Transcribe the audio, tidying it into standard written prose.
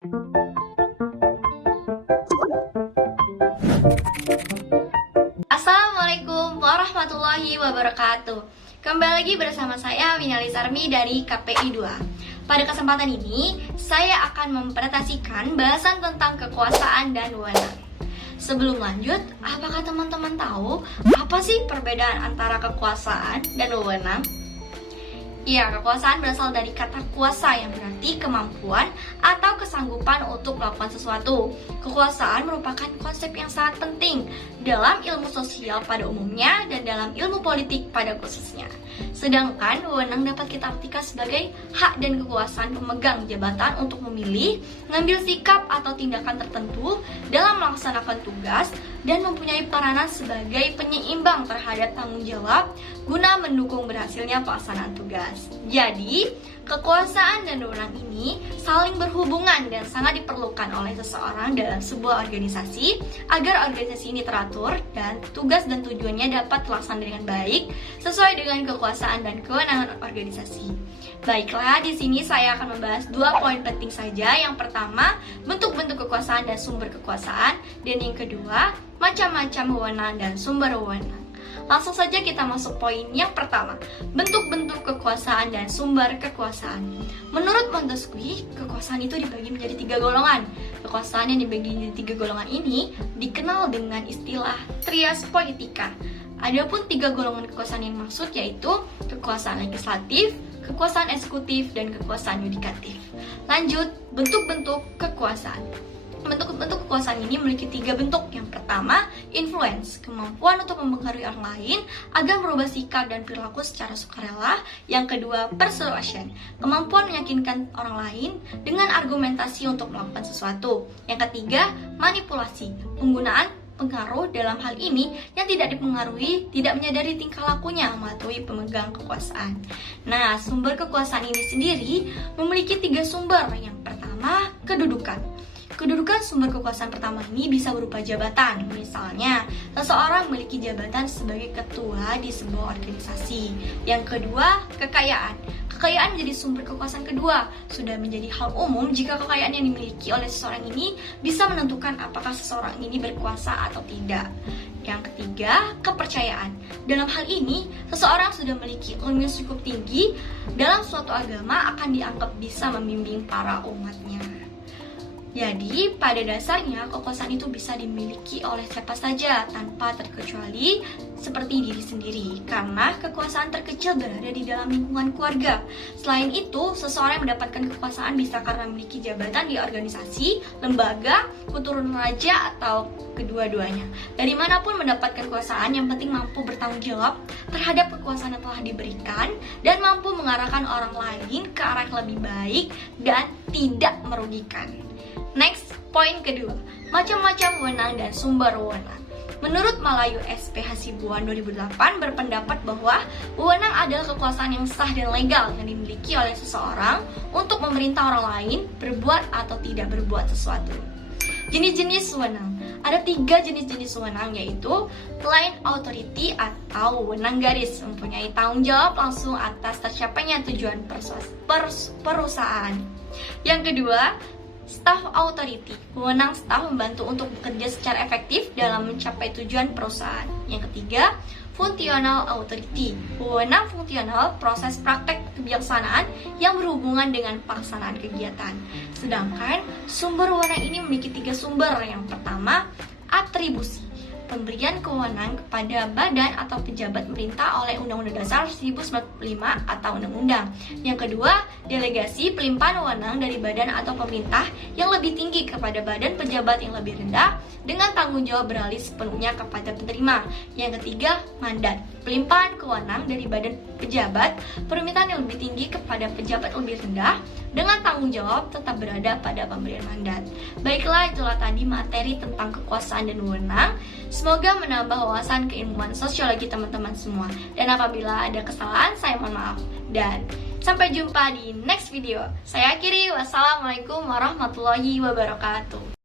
Assalamualaikum warahmatullahi wabarakatuh. Kembali lagi bersama saya Winali Sarmi dari KPI 2. Pada kesempatan ini, saya akan mempresentasikan bahasan tentang kekuasaan dan wewenang. Sebelum lanjut, apakah teman-teman tahu apa sih perbedaan antara kekuasaan dan wewenang? Ya, kekuasaan berasal dari kata kuasa yang berarti kemampuan atau kesanggupan untuk melakukan sesuatu. Kekuasaan merupakan konsep yang sangat penting dalam ilmu sosial pada umumnya dan dalam ilmu politik pada khususnya. Sedangkan wewenang dapat kita artikan sebagai hak dan kekuasaan pemegang jabatan untuk memilih, mengambil sikap atau tindakan tertentu dalam melaksanakan tugas dan mempunyai peranan sebagai penyeimbang terhadap tanggung jawab guna mendukung berhasilnya pelaksanaan tugas. Jadi, kekuasaan dan wewenang ini saling berhubungan dan sangat diperlukan oleh seseorang dalam sebuah organisasi agar organisasi ini teratur dan tugas dan tujuannya dapat terlaksana dengan baik sesuai dengan kekuasaan dan kewenangan organisasi. Baiklah, di sini saya akan membahas 2 poin penting saja. Yang pertama, bentuk-bentuk kekuasaan dan sumber kekuasaan, dan yang kedua, macam-macam wewenang dan sumber wewenang. Langsung saja kita masuk poin yang pertama, bentuk-bentuk kekuasaan dan sumber kekuasaan. Menurut Montesquieu, kekuasaan itu dibagi menjadi 3 golongan. Kekuasaan yang dibagi menjadi 3 golongan ini dikenal dengan istilah trias politica. Adapun 3 golongan kekuasaan yang dimaksud yaitu kekuasaan legislatif, kekuasaan eksekutif, dan kekuasaan yudikatif. Lanjut, bentuk-bentuk kekuasaan. Bentuk-bentuk kekuasaan ini memiliki 3 bentuk. Yang pertama, influence, kemampuan untuk mempengaruhi orang lain agar merubah sikap dan perilaku secara sukarela. Yang kedua, persuasion, kemampuan meyakinkan orang lain dengan argumentasi untuk melakukan sesuatu. Yang ketiga, manipulasi, penggunaan pengaruh dalam hal ini yang tidak dipengaruhi, tidak menyadari tingkah lakunya mematuhi pemegang kekuasaan. Nah, sumber kekuasaan ini sendiri memiliki 3 sumber. Yang pertama, kedudukan. Kedudukan sumber kekuasaan pertama ini bisa berupa jabatan. Misalnya, seseorang memiliki jabatan sebagai ketua di sebuah organisasi. Yang kedua, kekayaan. Kekayaan menjadi sumber kekuasaan kedua. Sudah menjadi hal umum jika kekayaan yang dimiliki oleh seseorang ini bisa menentukan apakah seseorang ini berkuasa atau tidak. Yang ketiga, kepercayaan. Dalam hal ini, seseorang sudah memiliki ilmu yang cukup tinggi dalam suatu agama akan dianggap bisa membimbing para umatnya. Jadi, pada dasarnya kekuasaan itu bisa dimiliki oleh siapa saja tanpa terkecuali seperti diri sendiri, karena kekuasaan terkecil berada di dalam lingkungan keluarga. Selain itu, seseorang yang mendapatkan kekuasaan bisa karena memiliki jabatan di organisasi, lembaga, keturunan raja, atau kedua-duanya. Dari manapun mendapatkan kekuasaan, yang penting mampu bertanggung jawab terhadap kekuasaan yang telah diberikan dan mampu mengarahkan orang lain ke arah yang lebih baik dan tidak merugikan. Next, poin kedua, macam-macam wewenang dan sumber wewenang. Menurut Malayu SP Hasibuan 2008 berpendapat bahwa wewenang adalah kekuasaan yang sah dan legal yang dimiliki oleh seseorang untuk memerintah orang lain berbuat atau tidak berbuat sesuatu. Jenis-jenis wewenang. Ada 3 jenis-jenis wewenang, yaitu plain authority atau wewenang garis, mempunyai tanggung jawab langsung atas tercapainya tujuan perusahaan. Yang kedua, staff authority, wewenang staf membantu untuk bekerja secara efektif dalam mencapai tujuan perusahaan. Yang ketiga, functional authority, wewenang fungsional, proses praktek kebijaksanaan yang berhubungan dengan pelaksanaan kegiatan. Sedangkan sumber wewenang ini memiliki 3 sumber. Yang pertama, atribusi, pemberian kewenangan kepada badan atau pejabat pemerintah oleh Undang-Undang Dasar 1945 atau Undang-Undang. Yang kedua, delegasi, pelimpahan wewenang dari badan atau pemerintah yang lebih tinggi kepada badan pejabat yang lebih rendah dengan tanggung jawab beralih sepenuhnya kepada penerima. Yang ketiga, mandat, pelimpahan kewenangan dari badan pejabat permintaan yang lebih tinggi kepada pejabat lebih rendah dengan tanggung jawab tetap berada pada pemberian mandat. Baiklah, itulah tadi materi tentang kekuasaan dan wewenang. Semoga menambah wawasan keilmuan sosiologi teman-teman semua. Dan apabila ada kesalahan, saya mohon maaf. Dan sampai jumpa di next video. Saya akhiri, wassalamualaikum warahmatullahi wabarakatuh.